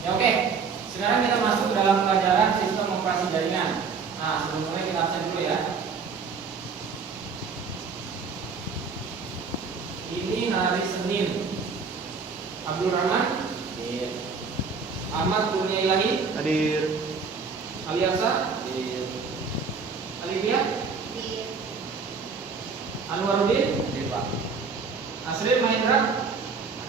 Ya oke. Sekarang kita masuk ke dalam pelajaran sistem operasi jaringan. Nah, sebelum mulai kita absen dulu ya. Ini hari Senin. Abdul Rahman hadir. Ahmad Kurnia Ilahi Hadir. Aliasa Hadir. Alivia Anwarudin Hadir, Pak. Asrin Mahendra.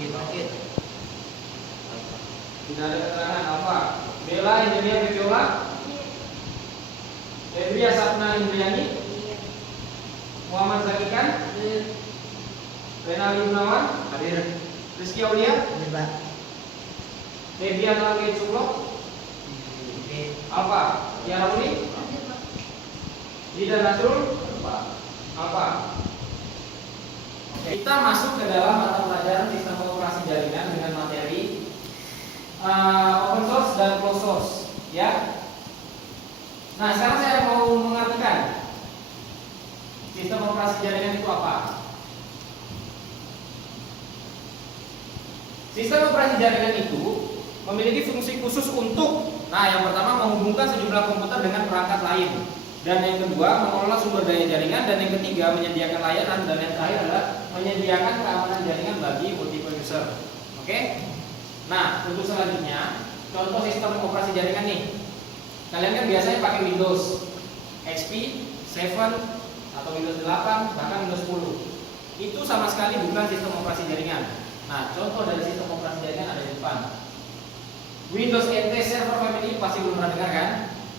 Hadir. Tidak ada keterangan apa. Bella Indria Beviola. Febria Sapna Indriani. Muhammad Zakikan. Renali Gunawan. Hadir. Rizky Aulia. Hadir, Pak. Debian Langit Sublok. Alfa Tiara Uni. Lida Nasrul. Apa? Oke. Kita masuk ke dalam mata pelajaran sistem operasi jaringan dengan materi open source dan closed source, ya. Nah, sekarang saya mau mengartikan sistem operasi jaringan itu apa. Sistem operasi jaringan itu memiliki fungsi khusus untuk, nah, yang pertama menghubungkan sejumlah komputer dengan perangkat lain, dan yang kedua mengelola sumber daya jaringan, dan yang ketiga menyediakan layanan, dan yang terakhir adalah menyediakan keamanan jaringan bagi multiple user. Oke? Nah, untuk selanjutnya contoh sistem operasi jaringan nih. Kalian kan biasanya pakai Windows XP, 7 atau Windows 8, bahkan Windows 10. Itu sama sekali bukan sistem operasi jaringan. Nah, contoh dari sistem operasi jaringan ada di depan. Windows NT Server Family pasti belum pernah dengar kan?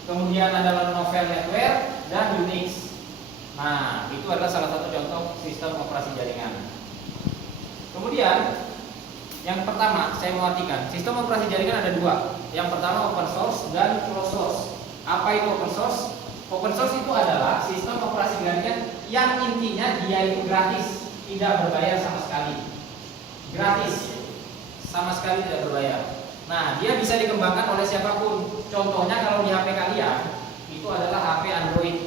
Kemudian ada Novell NetWare dan Unix. Nah, itu adalah salah satu contoh sistem operasi jaringan. Kemudian yang pertama saya mau artikan, sistem operasi jaringan ada dua. Yang pertama open source dan closed source. Apa itu open source? Open source itu adalah sistem operasi jaringan yang intinya dia itu gratis, tidak berbayar sama sekali. Gratis, sama sekali tidak berbayar. Nah, dia bisa dikembangkan oleh siapapun. Contohnya kalau di HP kalian itu adalah HP Android,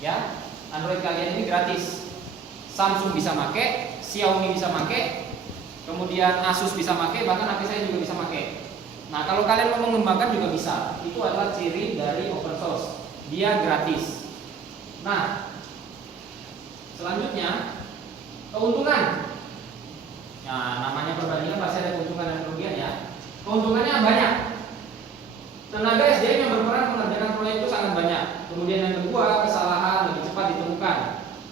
ya. Android kalian ini gratis. Samsung bisa pakai, Xiaomi bisa pakai, kemudian Asus bisa pakai, bahkan HP saya juga bisa pakai. Nah, kalau kalian mau mengembangkan juga bisa. Itu adalah ciri dari open source. Dia gratis. Nah, selanjutnya keuntungan. Nah, namanya perbandingan pasti ada keuntungan dan kerugian ya. Keuntungannya banyak. Tenaga SDM yang berperan mengerjakan proyek itu sangat banyak. Kemudian yang kedua, kesalahan lebih cepat ditemukan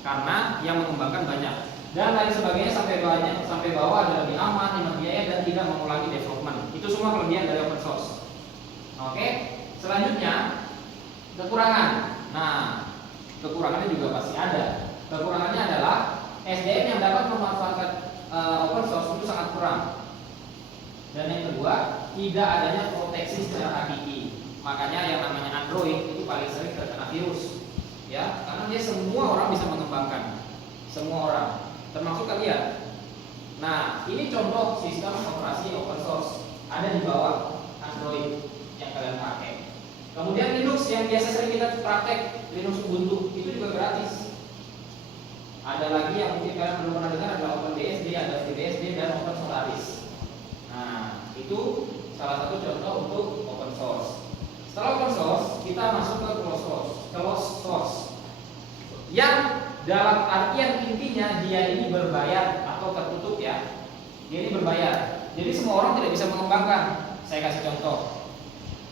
karena yang mengembangkan banyak. Dan lain sebagainya sampai bawah ada lebih aman, hemat biaya, dan tidak mengulangi development. Itu semua kelebihan dari open source. Oke, selanjutnya kekurangan. Nah, kekurangannya juga pasti ada. Kekurangannya adalah SDM yang dapat memanfaatkan open source itu sangat kurang. Dan yang kedua, tidak adanya proteksi secara hakiki. Makanya yang namanya Android itu paling sering terkena virus, ya, karena dia semua orang bisa mengembangkan, semua orang, termasuk kalian. Nah, ini contoh sistem operasi open source ada di bawah Android yang kalian pakai. Kemudian Linux yang biasa sering kita praktek, Linux Ubuntu itu juga gratis. Ada lagi yang mungkin kalian belum pernah dengar adalah OpenBSD, ada FreeBSD dan OpenSolaris. Nah, itu salah satu contoh untuk open source. Setelah open source, kita masuk ke closed source. Closed source yang dalam artian intinya dia ini berbayar atau tertutup ya. Dia ini berbayar. Jadi semua orang tidak bisa mengembangkan. Saya kasih contoh.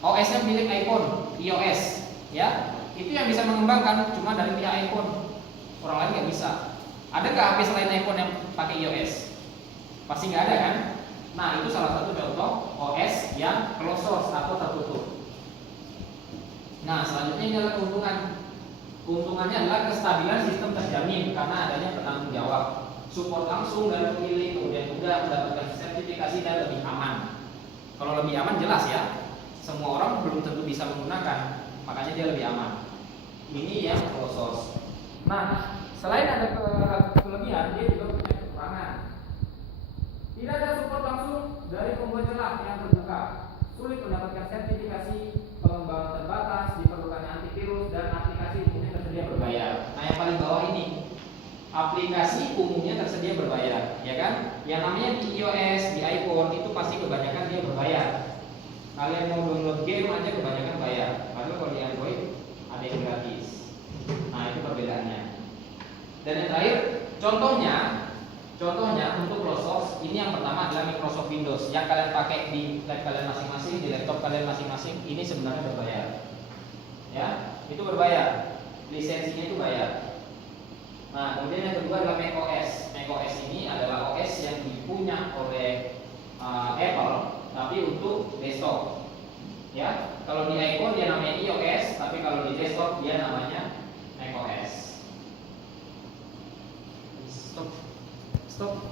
OS-nya milik iPhone, iOS, ya. Itu yang bisa mengembangkan cuma dari pihak iPhone. Orang lain nggak bisa. Ada nggak HP selain iPhone yang pakai iOS? Pasti nggak ada kan? Nah, itu salah satu contoh OS yang closed source atau tertutup. Nah, selanjutnya ini adalah keuntungan. Keuntungannya adalah kestabilan sistem terjamin karena adanya penanggung jawab, support langsung dari pemilik, kemudian juga mendapatkan sertifikasi dan lebih aman. Kalau lebih aman jelas ya, semua orang belum tentu bisa menggunakan, makanya dia lebih aman. Ini yang closed source. Nah, selain ada kelebihan, dia juga punya kekurangan. Tidak ada support langsung dari pembuat celah yang terbuka. Sulit mendapatkan sertifikasi, pengembangan terbatas, diperlukan antivirus, dan aplikasi umumnya tersedia berbayar. Nah, yang paling bawah ini, aplikasi umumnya tersedia berbayar, ya kan? Yang namanya di iOS, di iPhone itu pasti kebanyakan dia berbayar. contohnya untuk closed source ini yang pertama adalah Microsoft Windows yang kalian pakai di lab kalian masing-masing, di laptop kalian masing-masing. Ini sebenarnya berbayar. Ya, itu berbayar. Lisensinya itu bayar. Nah, kemudian yang kedua adalah macOS. macOS ini adalah OS yang dipunya oleh Apple, tapi untuk desktop. Ya, kalau di iPhone dia namanya iOS, tapi kalau di desktop dia namanya macOS. Stop.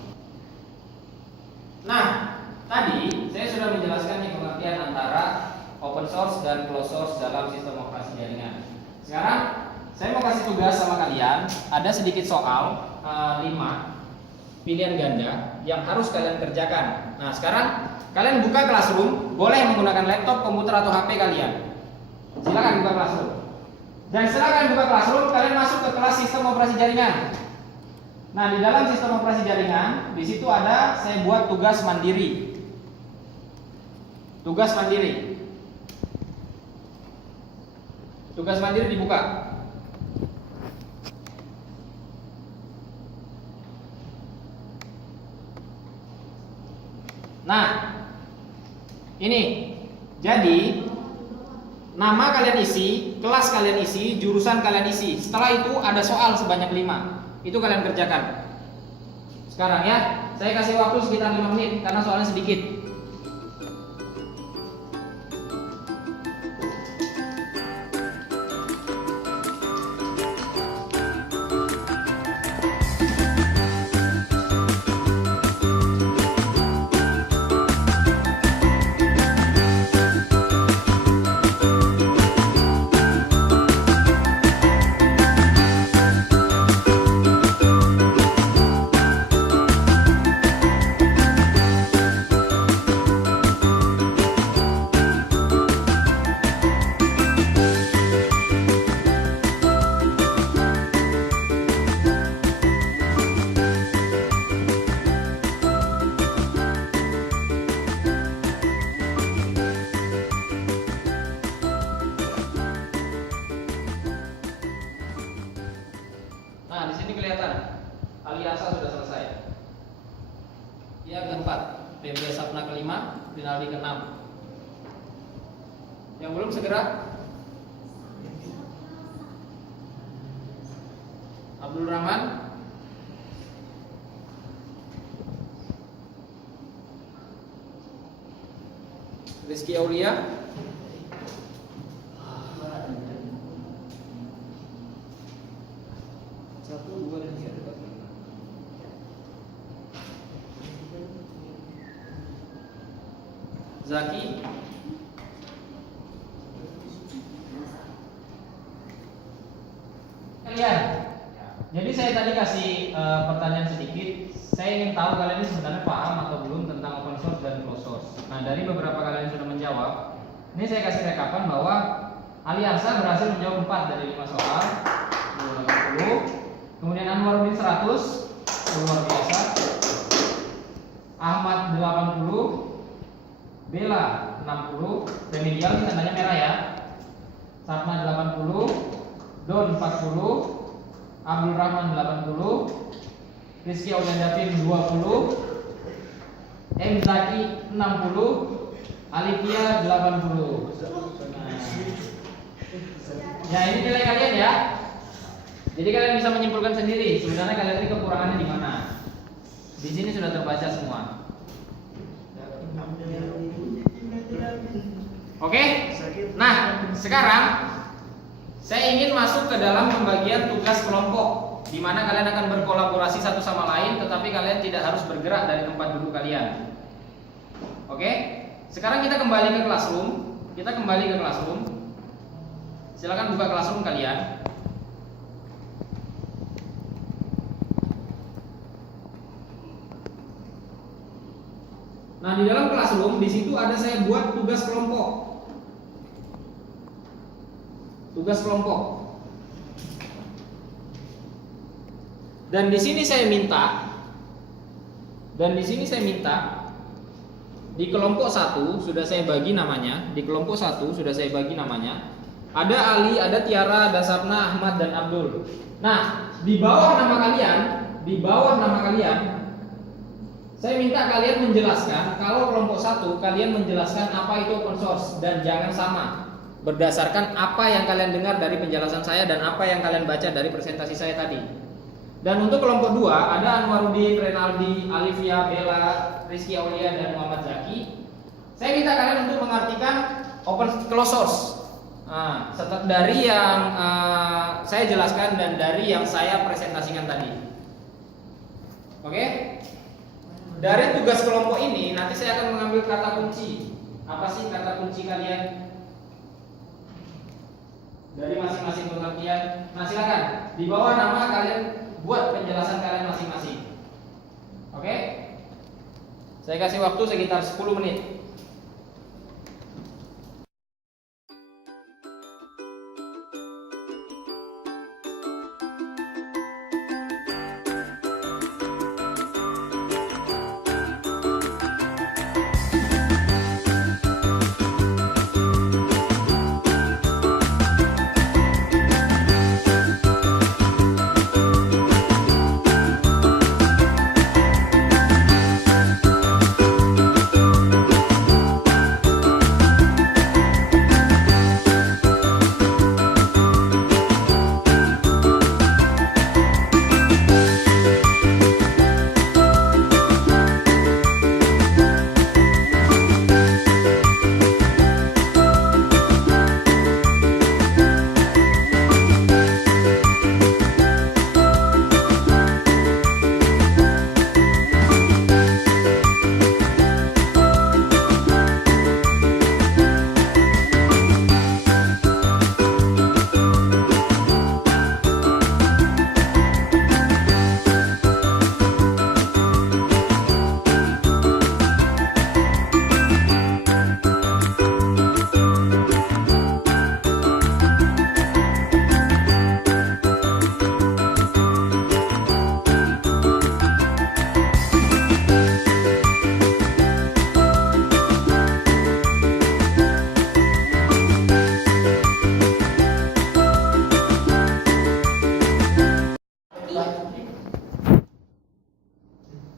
Nah, tadi saya sudah menjelaskan nih pengertian antara open source dan closed source dalam sistem operasi jaringan. Sekarang saya mau kasih tugas sama kalian. Ada sedikit soal 5 pilihan ganda yang harus kalian kerjakan. Nah, sekarang kalian buka Classroom, boleh menggunakan laptop, komputer atau HP kalian. Silakan buka Classroom. Dan setelah kalian buka Classroom, kalian masuk ke kelas sistem operasi jaringan. Nah, di dalam sistem operasi jaringan, di situ ada saya buat tugas mandiri. Tugas mandiri. Tugas mandiri dibuka. Nah, ini. Jadi, nama kalian isi, kelas kalian isi, jurusan kalian isi. Setelah itu ada soal sebanyak 5. Itu kalian kerjakan. Sekarang ya, saya kasih waktu sekitar 5 menit karena soalnya sedikit. Nah, di sini kelihatan Aliasa sudah selesai. Dia keempat, Febri Sapna kelima, Rinaldi keenam. Yang belum segera Abdul Rahman, Rizky Aulia, Zaki, kalian. Jadi saya tadi kasih pertanyaan sedikit. Saya ingin tahu kalian ini sebenarnya paham atau belum tentang open source dan closed source. Nah, dari beberapa kalian yang sudah menjawab, ini saya kasih rekapan bahwa Aliansa berhasil menjawab 4 dari 5 soal, 80. Kemudian Anwaruddin 100, luar biasa. Ahmad 80, Bella 60, remedial ini tandanya merah ya. Sapna 80, Don 40, Abdul Rahman 80, Rizky Aulia Davin 20, M Zaki 60, Alipia 80. Nah, ini nilai kalian ya. Jadi kalian bisa menyimpulkan sendiri sebenarnya kalian ini kekurangannya di mana. Di sini sudah terbaca semua. Oke? Nah, sekarang saya ingin masuk ke dalam pembagian tugas kelompok, di mana kalian akan berkolaborasi satu sama lain, tetapi kalian tidak harus bergerak dari tempat duduk kalian. Oke? Sekarang kita kembali ke Classroom. Silakan buka Classroom kalian. Nah, di dalam Classroom di situ ada saya buat tugas kelompok. Dan di sini saya minta di kelompok 1 sudah saya bagi namanya. Ada Ali, ada Tiara, ada Sapna, Ahmad dan Abdul. Nah, di bawah nama kalian di bawah nama kalian, saya minta kalian menjelaskan. Kalau kelompok 1 kalian menjelaskan apa itu open source dan jangan sama berdasarkan apa yang kalian dengar dari penjelasan saya dan apa yang kalian baca dari presentasi saya tadi. Dan untuk kelompok 2 ada Anwarudin, Renaldi, Alivia, Bella, Rizky Aulia dan Muhammad Zaki. Saya minta kalian untuk mengartikan open close source. Nah, dari yang saya jelaskan dan dari yang saya presentasikan tadi. Oke? Dari tugas kelompok ini nanti saya akan mengambil kata kunci. Apa sih kata kunci kalian? Dari masing-masing pengertian. Nah, silakan di bawah nama kalian buat penjelasan kalian masing-masing. Oke? Saya kasih waktu sekitar 10 menit.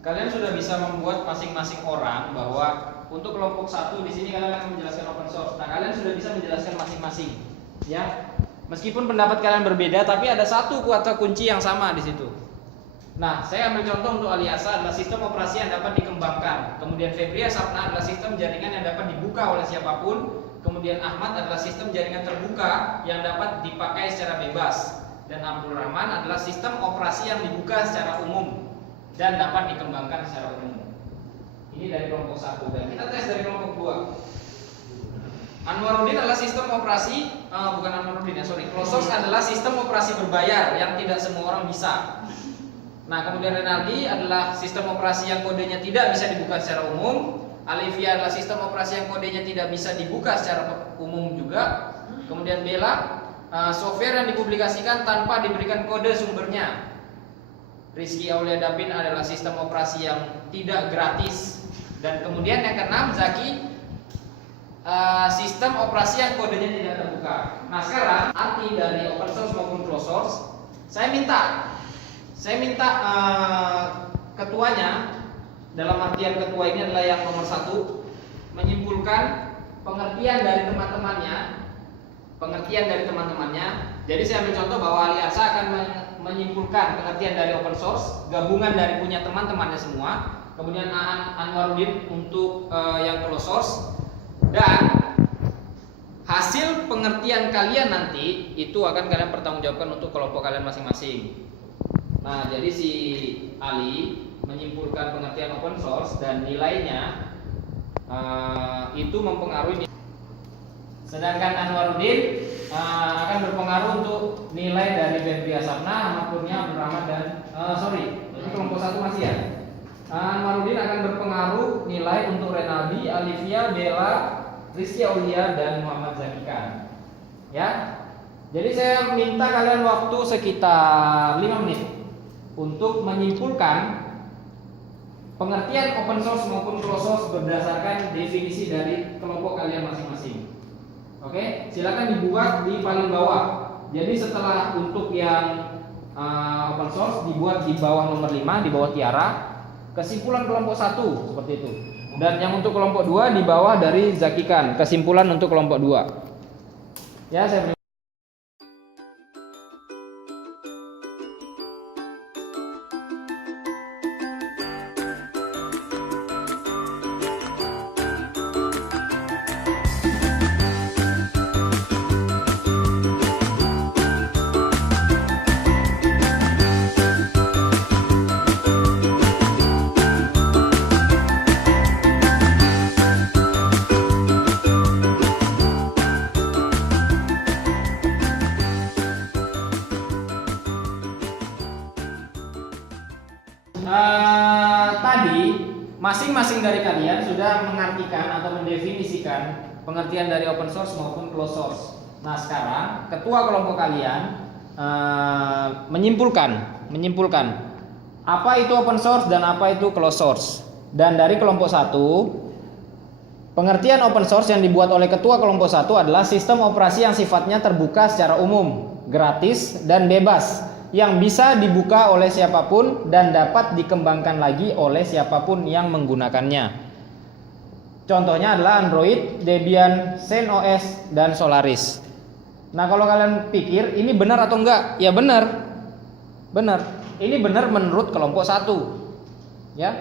Kalian sudah bisa membuat masing-masing orang bahwa untuk kelompok 1 di sini kalian akan menjelaskan open source. Nah, kalian sudah bisa menjelaskan masing-masing, ya. Meskipun pendapat kalian berbeda, tapi ada satu kata kunci yang sama di situ. Nah, saya ambil contoh untuk Aliasa adalah sistem operasi yang dapat dikembangkan. Kemudian Febria Sapna adalah sistem jaringan yang dapat dibuka oleh siapapun. Kemudian Ahmad adalah sistem jaringan terbuka yang dapat dipakai secara bebas. Dan Abdul Rahman adalah sistem operasi yang dibuka secara umum dan dapat dikembangkan secara umum. Ini dari kelompok 1 dan kita tes dari kelompok 2. Anwarudin adalah sistem operasi bukan Anwarudin ya, sorry. Closed source adalah sistem operasi berbayar yang tidak semua orang bisa. Nah, kemudian Renaldi adalah sistem operasi yang kodenya tidak bisa dibuka secara umum. Alivia adalah sistem operasi yang kodenya tidak bisa dibuka secara umum juga. Kemudian Bella, software yang dipublikasikan tanpa diberikan kode sumbernya. Rizky Aulia Dapin adalah sistem operasi yang tidak gratis. Dan kemudian yang keenam, Zaki, sistem operasi yang kodenya tidak terbuka. Nah, sekarang arti dari open source maupun closed source, saya minta ketuanya, dalam artian ketua ini adalah yang nomor 1, menyimpulkan pengertian dari teman-temannya. Jadi saya ambil contoh bahwa Aliasa akan menyimpulkan pengertian dari open source, gabungan dari punya teman-temannya semua. Kemudian Anwarudin untuk yang closed source, dan hasil pengertian kalian nanti itu akan kalian pertanggungjawabkan untuk kelompok kalian masing-masing. Nah, jadi si Ali menyimpulkan pengertian open source dan nilainya itu mempengaruhi. Sedangkan Anwarudin akan berpengaruh untuk nilai dari Febria Sapna, Ahmad Kurnia, Abdul Rahman dan ini kelompok 1 masih ya. Anwarudin akan berpengaruh nilai untuk Renaldi, Alivia, Bella, Rizky Aulia dan Muhammad Zakikan. Ya. Jadi saya minta kalian waktu sekitar 5 menit untuk menyimpulkan pengertian open source maupun closed source berdasarkan definisi dari kelompok kalian masing-masing. Oke, silakan dibuat di paling bawah. Jadi setelah untuk yang open source dibuat di bawah nomor 5, di bawah Tiara. Kesimpulan kelompok 1 seperti itu. Dan yang untuk kelompok 2 di bawah dari Zakikan, kesimpulan untuk kelompok 2. Ya, saya beri. Tadi masing-masing dari kalian sudah mengartikan atau mendefinisikan pengertian dari open source maupun closed source. Nah, sekarang ketua kelompok kalian menyimpulkan apa itu open source dan apa itu closed source. Dan dari kelompok 1, pengertian open source yang dibuat oleh ketua kelompok 1 adalah sistem operasi yang sifatnya terbuka secara umum, gratis dan bebas, yang bisa dibuka oleh siapapun dan dapat dikembangkan lagi oleh siapapun yang menggunakannya. Contohnya adalah Android, Debian, XenOS, dan Solaris. Nah, kalau kalian pikir ini benar atau enggak? Ya benar. Benar. Ini benar menurut kelompok 1. Ya.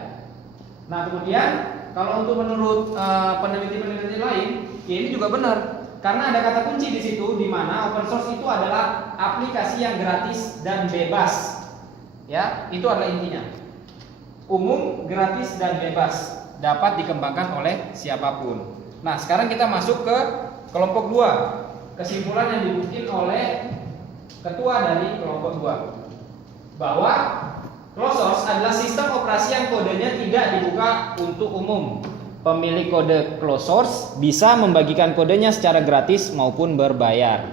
Nah, kemudian kalau untuk menurut peneliti-peneliti lain, ya ini juga benar. Karena ada kata kunci di situ, di mana open source itu adalah aplikasi yang gratis dan bebas. Ya, itu adalah intinya. Umum, gratis dan bebas, dapat dikembangkan oleh siapapun. Nah, sekarang kita masuk ke kelompok 2. Kesimpulan yang dibikin oleh ketua dari kelompok 2, bahwa closed source adalah sistem operasi yang kodenya tidak dibuka untuk umum. Pemilik kode closed source bisa membagikan kodenya secara gratis maupun berbayar.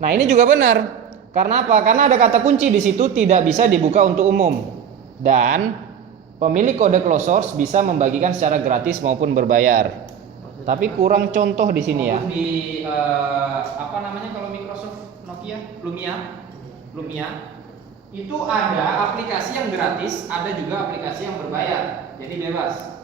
Nah, ini juga benar. Karena apa? Karena ada kata kunci di situ, tidak bisa dibuka untuk umum. Dan pemilik kode closed source bisa membagikan secara gratis maupun berbayar. Tapi kurang contoh di sini ya. Di apa namanya kalau Microsoft Nokia? Lumia. Itu ada aplikasi yang gratis, ada juga aplikasi yang berbayar. Jadi bebas.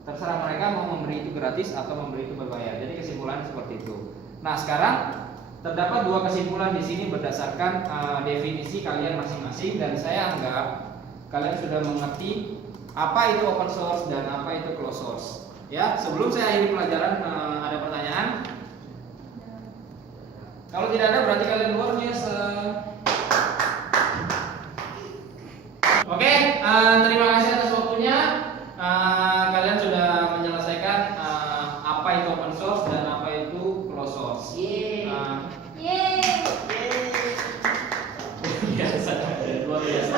Terserah mereka mau memberi itu gratis atau memberi itu berbayar. Jadi kesimpulan seperti itu. Nah, sekarang terdapat 2 kesimpulan di sini berdasarkan definisi kalian masing-masing, dan saya anggap kalian sudah mengerti apa itu open source dan apa itu closed source. Ya, sebelum saya akhiri pelajaran, ada pertanyaan? Kalau tidak ada berarti kalian luar biasa. Oke, terima kasih atas waktunya. Kalian sudah menyelesaikan apa itu open source dan apa itu closed source. Biasa, luar biasa.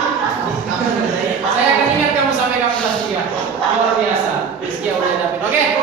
Saya akan ingat kamu sampai kamu kelas 3. Luar biasa. Rizky udah dapet. Oke.